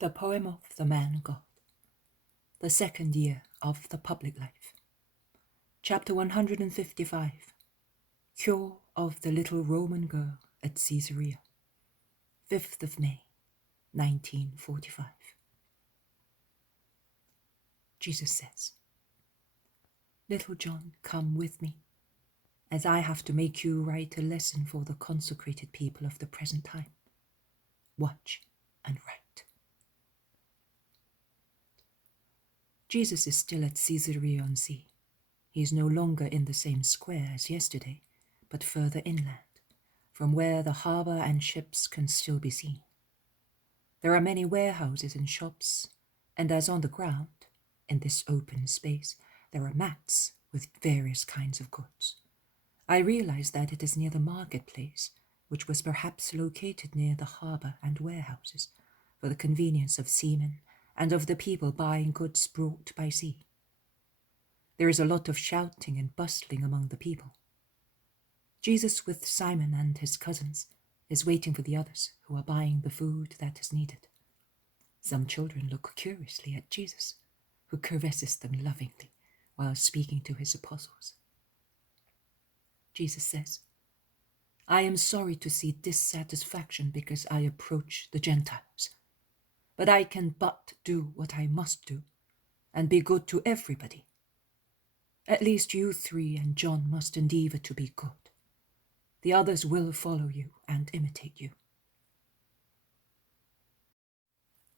The Poem of the Man God, the second year of the public life. Chapter 155, Cure of the Little Roman Girl at Caesarea, 5th of May, 1945. Jesus says, "Little John, come with me, as I have to make you write a lesson for the consecrated people of the present time. Watch and write." Jesus is still at Caesarea on Sea. He is no longer in the same square as yesterday, but further inland, from where the harbour and ships can still be seen. There are many warehouses and shops, and as on the ground, in this open space, there are mats with various kinds of goods. I realize that it is near the marketplace, which was perhaps located near the harbour and warehouses, for the convenience of seamen and of the people buying goods brought by sea. There is a lot of shouting and bustling among the people. Jesus, with Simon and his cousins, is waiting for the others who are buying the food that is needed. Some children look curiously at Jesus, who caresses them lovingly while speaking to his apostles. Jesus says, "I am sorry to see dissatisfaction because I approach the Gentiles. But I can but do what I must do, and be good to everybody. At least you three and John must endeavour to be good. The others will follow you and imitate you."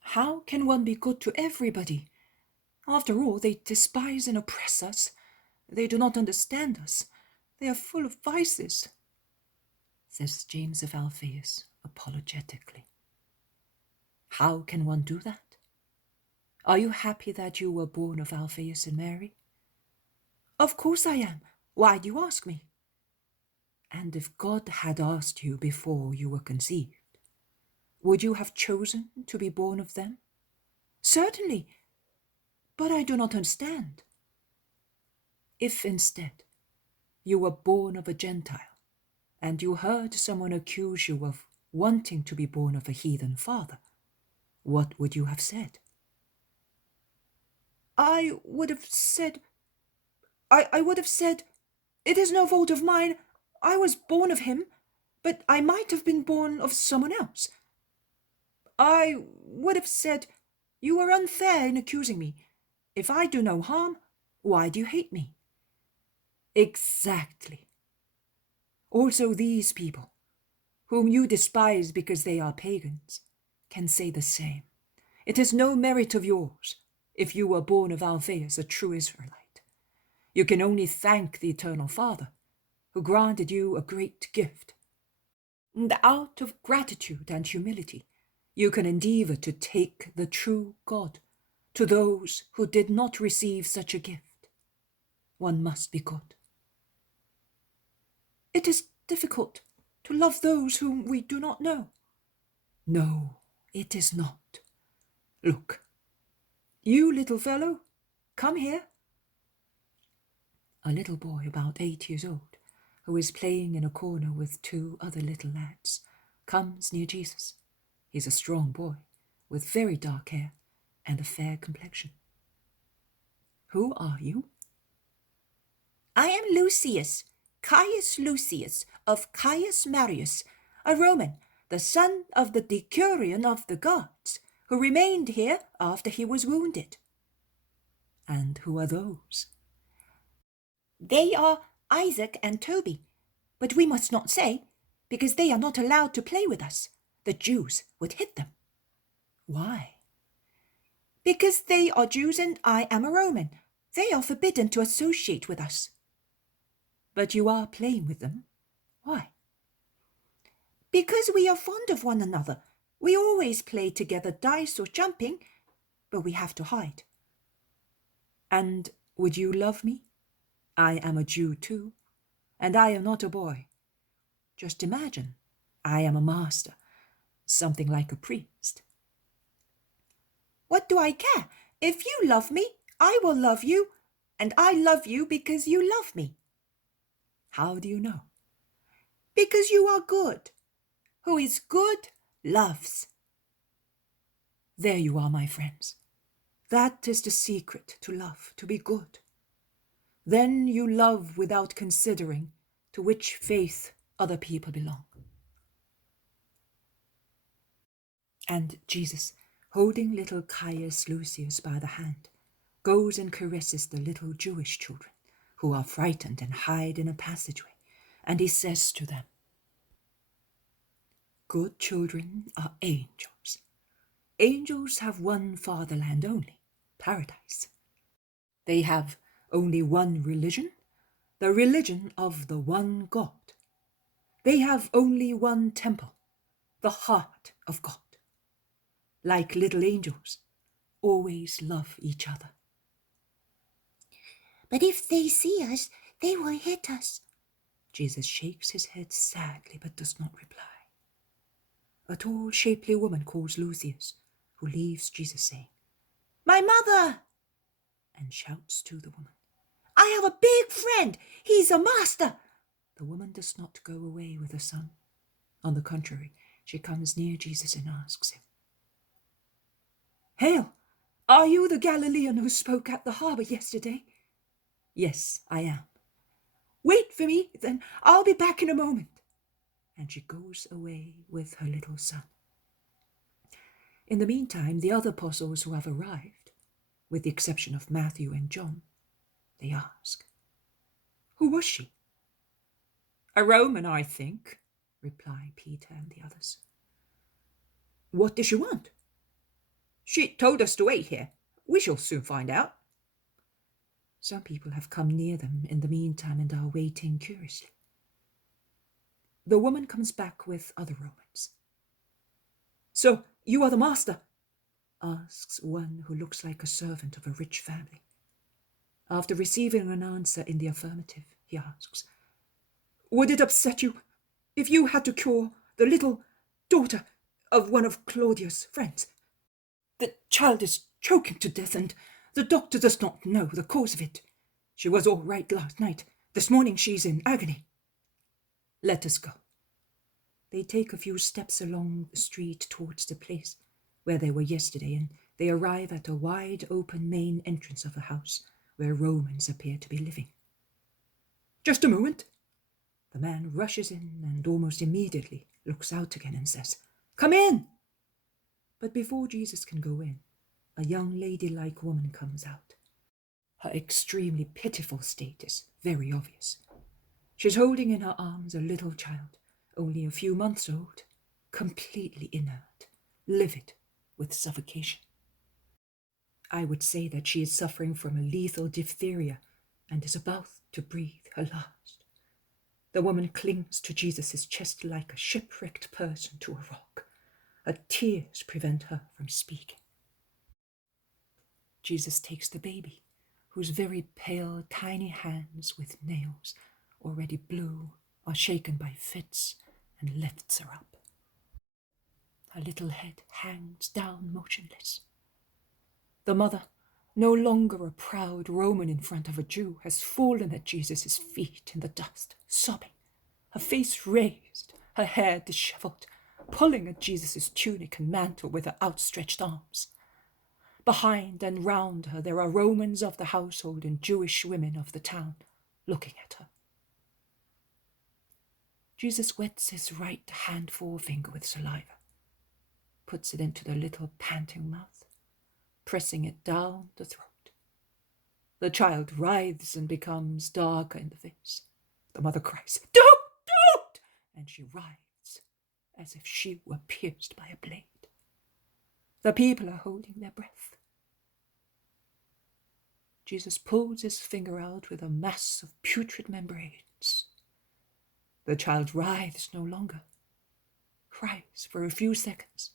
How can one be good to everybody? After all, they despise and oppress us. They do not understand us. They are full of vices, says James of Alphaeus apologetically. How can one do that? Are you happy that you were born of Alphaeus and Mary? Of course I am. Why do you ask me? And if God had asked you before you were conceived, would you have chosen to be born of them? Certainly, but I do not understand. If instead you were born of a Gentile, and you heard someone accuse you of wanting to be born of a heathen father, what would you have said? I would have said, "It is no fault of mine. I was born of him, but I might have been born of someone else." I would have said, "You are unfair in accusing me. If I do no harm, why do you hate me?" Exactly. Also these people, whom you despise because they are pagans, can say the same. It is no merit of yours if you were born of Alphaeus, a true Israelite. You can only thank the Eternal Father, who granted you a great gift. And out of gratitude and humility, you can endeavour to take the true God to those who did not receive such a gift. One must be good. It is difficult to love those whom we do not know. No, it is not. Look, you little fellow, come here. A little boy about 8 years old, who is playing in a corner with two other little lads, comes near Jesus. He's a strong boy, with very dark hair and a fair complexion. Who are you? I am Lucius, Caius Lucius of Caius Marius, a Roman, the son of the decurion of the guards, who remained here after he was wounded. And who are those? They are Isaac and Toby, but we must not say, because they are not allowed to play with us. The Jews would hit them. Why? Because they are Jews and I am a Roman. They are forbidden to associate with us. But you are playing with them. Why? Because we are fond of one another. We always play together dice or jumping, but we have to hide. And would you love me? I am a Jew too, and I am not a boy. Just imagine, I am a master, something like a priest. What do I care? If you love me, I will love you, and I love you because you love me. How do you know? Because you are good. Who is good, loves. There you are, my friends. That is the secret to love, to be good. Then you love without considering to which faith other people belong. And Jesus, holding little Caius Lucius by the hand, goes and caresses the little Jewish children, who are frightened and hide in a passageway, and he says to them, "Good children are angels. Angels have one fatherland only, paradise. They have only one religion, the religion of the one God. They have only one temple, the heart of God. Like little angels, always love each other." But if they see us, they will hit us. Jesus shakes his head sadly but does not reply. A tall, shapely woman calls Lucius, who leaves Jesus saying, "My mother!" and shouts to the woman, "I have a big friend. He's a master." The woman does not go away with her son. On the contrary, she comes near Jesus and asks him, "Hail, are you the Galilean who spoke at the harbour yesterday?" "Yes, I am." "Wait for me, then I'll be back in a moment." And she goes away with her little son. In the meantime, the other apostles who have arrived, with the exception of Matthew and John, they ask, "Who was she?" "A Roman, I think," reply Peter and the others. "What does she want?" "She told us to wait here. We shall soon find out." Some people have come near them in the meantime and are waiting curiously. The woman comes back with other Romans. "So you are the master?" asks one who looks like a servant of a rich family. After receiving an answer in the affirmative, he asks, "Would it upset you if you had to cure the little daughter of one of Claudia's friends? The child is choking to death, and the doctor does not know the cause of it. She was all right last night. This morning she's in agony. Let us go." They take a few steps along the street towards the place where they were yesterday, and they arrive at a wide open main entrance of a house where Romans appear to be living. "Just a moment." The man rushes in and almost immediately looks out again and says, "Come in." But before Jesus can go in, a young ladylike woman comes out. Her extremely pitiful state is very obvious. She's holding in her arms a little child, only a few months old, completely inert, livid with suffocation. I would say that she is suffering from a lethal diphtheria and is about to breathe her last. The woman clings to Jesus' chest like a shipwrecked person to a rock. Her tears prevent her from speaking. Jesus takes the baby, whose very pale, tiny hands with nails, already blue, are shaken by fits, and lifts her up. Her little head hangs down motionless. The mother, no longer a proud Roman in front of a Jew, has fallen at Jesus' feet in the dust, sobbing, her face raised, her hair disheveled, pulling at Jesus' tunic and mantle with her outstretched arms. Behind and round her there are Romans of the household and Jewish women of the town, looking at her. Jesus wets his right hand forefinger with saliva, puts it into the little panting mouth, pressing it down the throat. The child writhes and becomes darker in the face. The mother cries, Don't! And she writhes as if she were pierced by a blade. The people are holding their breath. Jesus pulls his finger out with a mass of putrid membranes. The child writhes no longer, cries for a few seconds,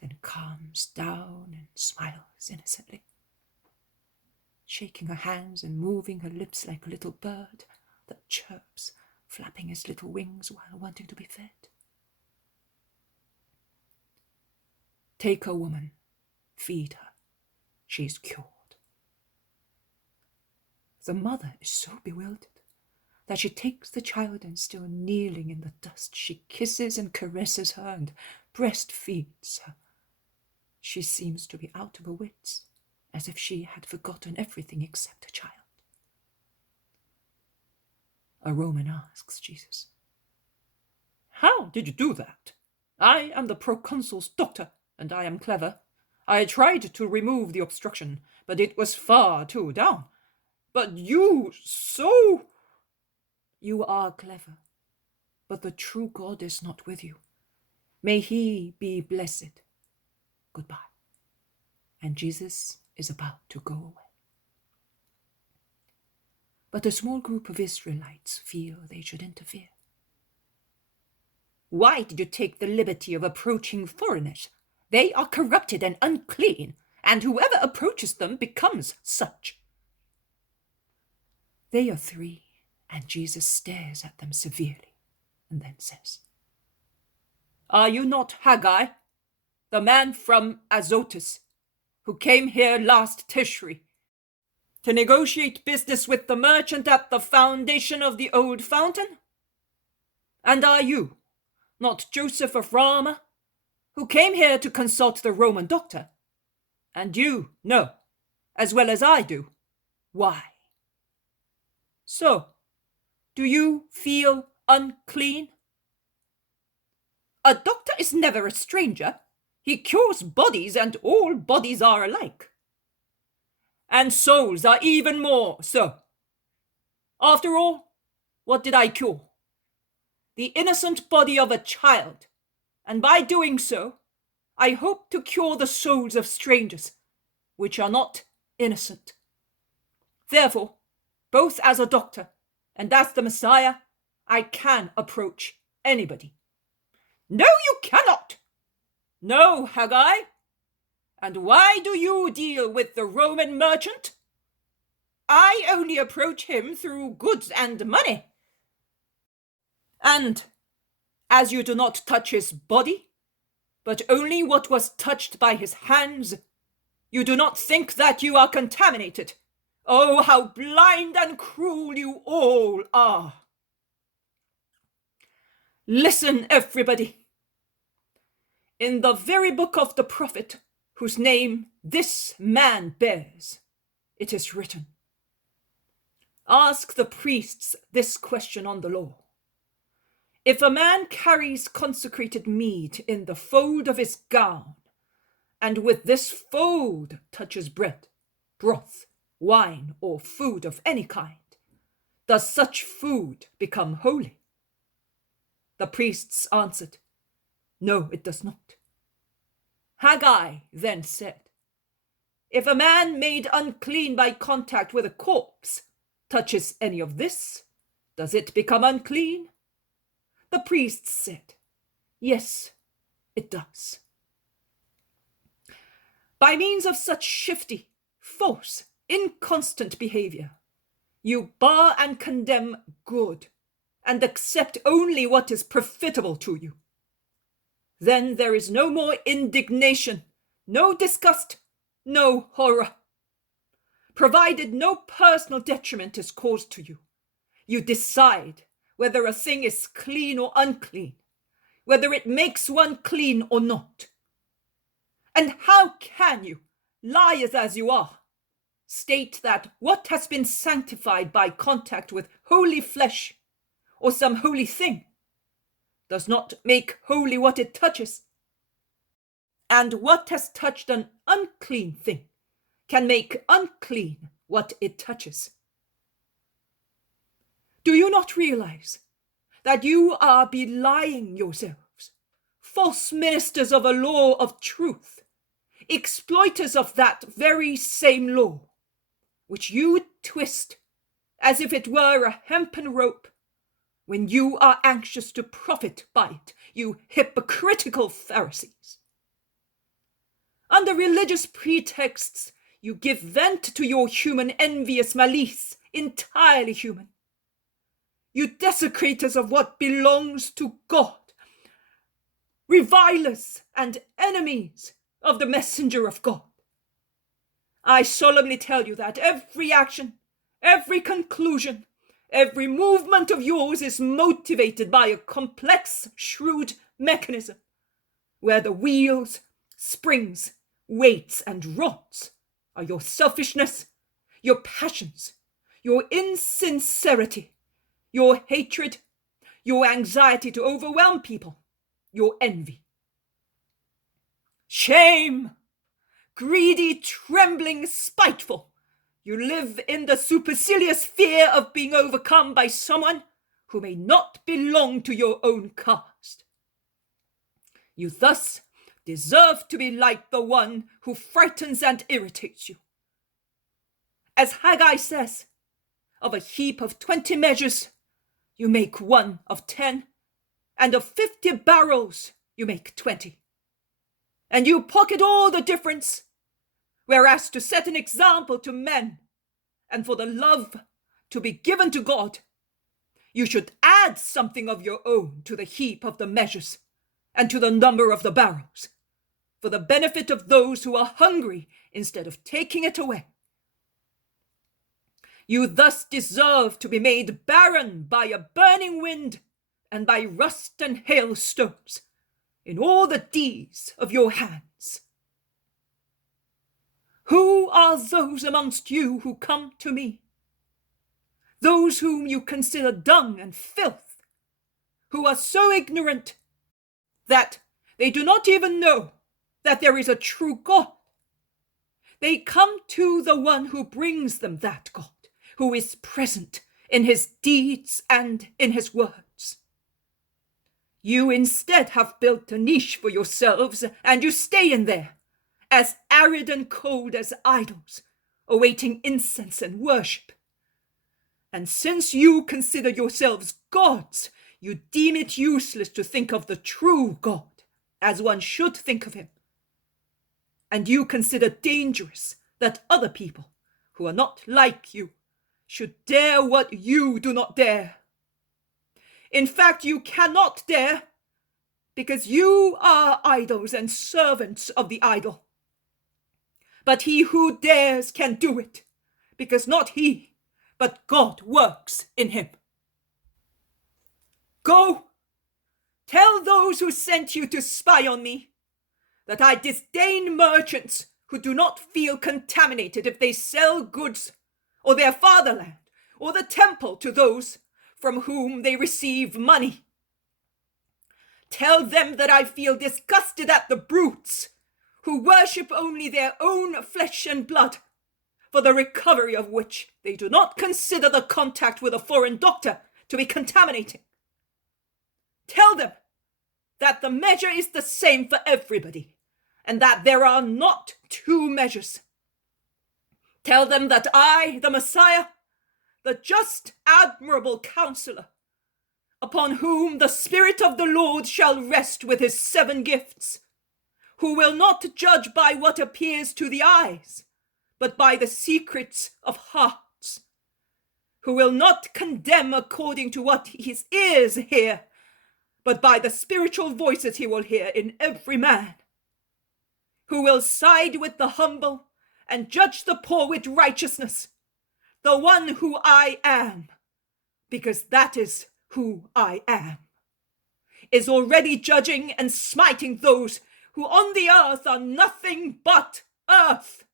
then calms down and smiles innocently, shaking her hands and moving her lips like a little bird that chirps, flapping his little wings while wanting to be fed. Take her, woman, feed her. She is cured. The mother is so bewildered that she takes the child and, still kneeling in the dust, she kisses and caresses her and breastfeeds her. She seems to be out of her wits, as if she had forgotten everything except a child. A Roman asks Jesus, "How did you do that? I am the proconsul's doctor, and I am clever. I tried to remove the obstruction, but it was far too down. But you so..." "You are clever, but the true God is not with you. May he be blessed. Goodbye." And Jesus is about to go away. But a small group of Israelites feel they should interfere. "Why did you take the liberty of approaching foreigners? They are corrupted and unclean, and whoever approaches them becomes such." They are 3, and Jesus stares at them severely, and then says, "Are you not Haggai, the man from Azotus, who came here last Tishri to negotiate business with the merchant at the foundation of the old fountain? And are you not Joseph of Ramah, who came here to consult the Roman doctor? And you know, as well as I do, why. So, do you feel unclean? A doctor is never a stranger. He cures bodies, and all bodies are alike. And souls are even more so. After all, what did I cure? The innocent body of a child, and by doing so, I hope to cure the souls of strangers, which are not innocent. Therefore, both as a doctor and as the Messiah, I can approach anybody." "No, you cannot." "No, Haggai. And why do you deal with the Roman merchant?" "I only approach him through goods and money." "And as you do not touch his body, but only what was touched by his hands, you do not think that you are contaminated. Oh, how blind and cruel you all are. Listen, everybody. In the very book of the prophet, whose name this man bears, it is written, 'Ask the priests this question on the law. If a man carries consecrated meat in the fold of his gown, and with this fold touches bread, broth, wine, or food of any kind, does such food become holy?' The priests answered, 'No, it does not.' Haggai then said, 'If a man made unclean by contact with a corpse touches any of this, does it become unclean?' The priests said, 'Yes, it does.' By means of such shifty, false, inconstant behavior, you bar and condemn good, and accept only what is profitable to you. Then there is no more indignation, no disgust, no horror. Provided no personal detriment is caused to you, you decide whether a thing is clean or unclean, whether it makes one clean or not. And how can you, liars as you are, state that what has been sanctified by contact with holy flesh or some holy thing does not make holy what it touches, and what has touched an unclean thing can make unclean what it touches? Do you not realize that you are belying yourselves, false ministers of a law of truth, exploiters of that very same law, which you twist as if it were a hempen rope, when you are anxious to profit by it, you hypocritical Pharisees? Under religious pretexts, you give vent to your human envious malice, entirely human. You desecrators of what belongs to God, revilers and enemies of the messenger of God. I solemnly tell you that every action, every conclusion, every movement of yours is motivated by a complex, shrewd mechanism, where the wheels, springs, weights and rods are your selfishness, your passions, your insincerity, your hatred, your anxiety to overwhelm people, your envy. Shame! Greedy, trembling, spiteful, you live in the supercilious fear of being overcome by someone who may not belong to your own caste. You thus deserve to be like the one who frightens and irritates you. As Haggai says, of a heap of 20 measures, you make one of 10, and of 50 barrels, you make 20. And you pocket all the difference, whereas to set an example to men, and for the love to be given to God, you should add something of your own to the heap of the measures, and to the number of the barrels, for the benefit of those who are hungry instead of taking it away. You thus deserve to be made barren by a burning wind and by rust and hailstones in all the deeds of your hands. Who are those amongst you who come to me? Those whom you consider dung and filth, who are so ignorant that they do not even know that there is a true God. They come to the one who brings them that God, who is present in his deeds and in his words. You instead have built a niche for yourselves, and you stay in there, as arid and cold as idols, awaiting incense and worship. And since you consider yourselves gods, you deem it useless to think of the true God, as one should think of him. And you consider dangerous that other people, who are not like you, should dare what you do not dare. In fact, you cannot dare, because you are idols and servants of the idol. But he who dares can do it, because not he, but God works in him. Go, tell those who sent you to spy on me that I disdain merchants who do not feel contaminated if they sell goods or their fatherland or the temple to those from whom they receive money. Tell them that I feel disgusted at the brutes who worship only their own flesh and blood, for the recovery of which they do not consider the contact with a foreign doctor to be contaminating. Tell them that the measure is the same for everybody, and that there are not two measures. Tell them that I, the Messiah, the just, admirable counselor, upon whom the Spirit of the Lord shall rest with his 7 gifts, who will not judge by what appears to the eyes, but by the secrets of hearts, who will not condemn according to what his ears hear, but by the spiritual voices he will hear in every man, who will side with the humble and judge the poor with righteousness, the one who I am, because that is who I am, is already judging and smiting those who on the earth are nothing but earth.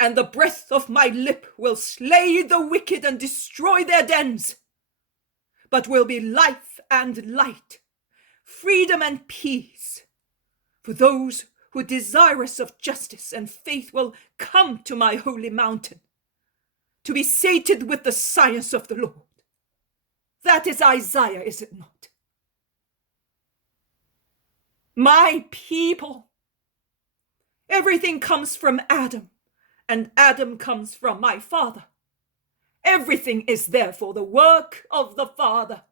And the breath of my lip will slay the wicked and destroy their dens, but will be life and light, freedom and peace, for those who desirous of justice and faith will come to my holy mountain, to be sated with the science of the Lord. That is Isaiah, is it not? My people, everything comes from Adam, and Adam comes from my Father. Everything is therefore the work of the Father,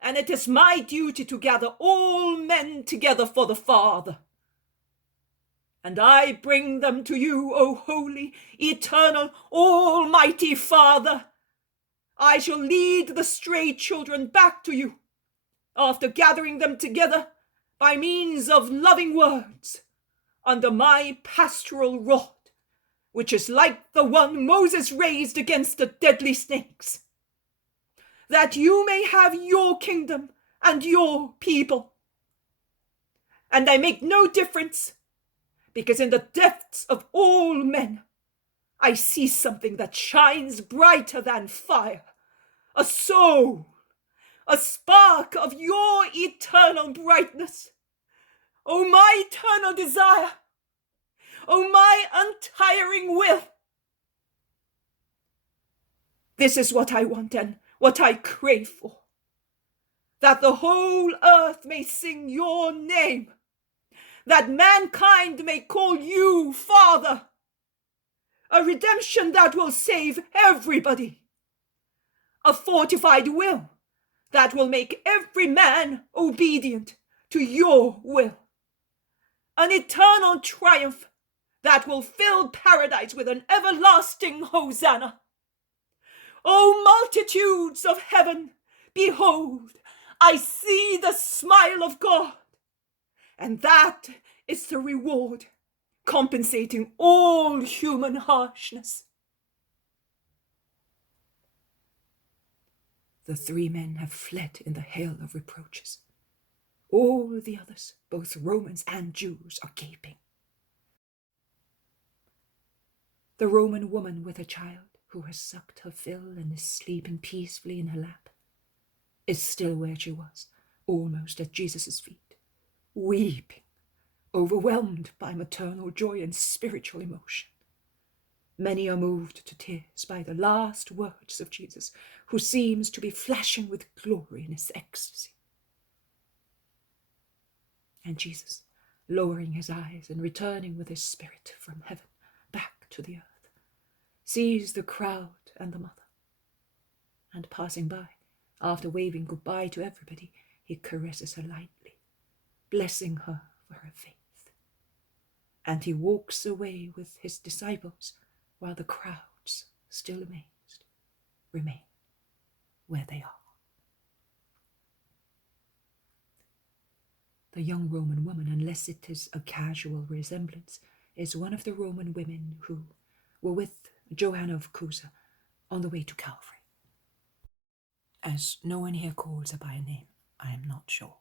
and it is my duty to gather all men together for the Father. And I bring them to you, O holy, eternal, almighty Father. I shall lead the stray children back to you, after gathering them together by means of loving words, under my pastoral rod, which is like the one Moses raised against the deadly snakes, that you may have your kingdom and your people. And I make no difference because in the depths of all men, I see something that shines brighter than fire, a soul, a spark of your eternal brightness. O my eternal desire, O my untiring will. This is what I want and what I crave for, that the whole earth may sing your name, that mankind may call you Father, a redemption that will save everybody, a fortified will that will make every man obedient to your will, an eternal triumph that will fill paradise with an everlasting Hosanna. O multitudes of heaven, behold, I see the smile of God, and that is the reward, compensating all human harshness. The three men have fled in the hail of reproaches. All the others, both Romans and Jews, are gaping. The Roman woman with a child, who has sucked her fill and is sleeping peacefully in her lap, is still where she was, almost at Jesus' feet, weeping, overwhelmed by maternal joy and spiritual emotion. Many are moved to tears by the last words of Jesus, who seems to be flashing with glory in his ecstasy. And Jesus, lowering his eyes and returning with his spirit from heaven back to the earth, sees the crowd and the mother, and passing by, after waving goodbye to everybody, he caresses her lightly, blessing her for her faith. And he walks away with his disciples, while the crowds, still amazed, remain where they are. The young Roman woman, unless it is a casual resemblance, is one of the Roman women who were with Joanna of Cusa on the way to Calvary. As no one here calls her by a name, I am not sure.